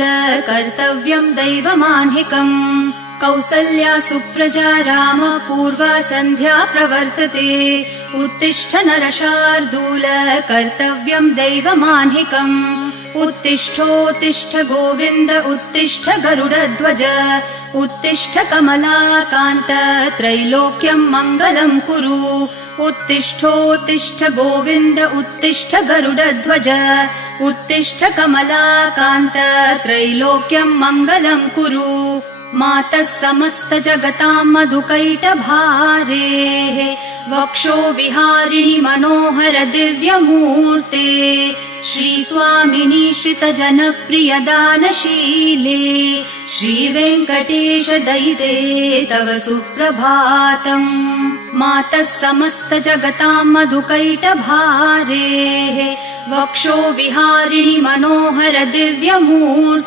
कर्तव्यम् दैवमान्हिकम्। कौसल्या सुप्रजा राम पूर्वा सन्ध्या प्रवर्तते। उत्तिष्ठ नरशार्दूल कर्तव्यम् दैवमान्हिकम्। उत्तिष्ठोत्तिष्ठ गोविन्द उत्तिष्ठ गरुडध्वज। उत्तिष्ठ कमलाकान्त त्रैलोक्यम् मङ्गलम् कुरु। उत्तिष्ठोत्तिष्ठ गोविन्द उत्तिष्ठ गरुडध्वज। उत्तिष्ठ कमलाकान्त त्रैलोक्यम् मङ्गलम् कुरु। मातः समस्त जगताम् मधुकैटभारेः वक्षो विहारिणि मनोहर दिव्यमूर्ते। श्रीस्वामिनि श्रित जनप्रिय दानशीले। श्रीवेङ्कटेश दयिते तव सुप्रभातम्। मातः समस्त जगताम् मधुकैटभारेः वक्षो विहारिणि मनोहर दिव्यमूर्ते।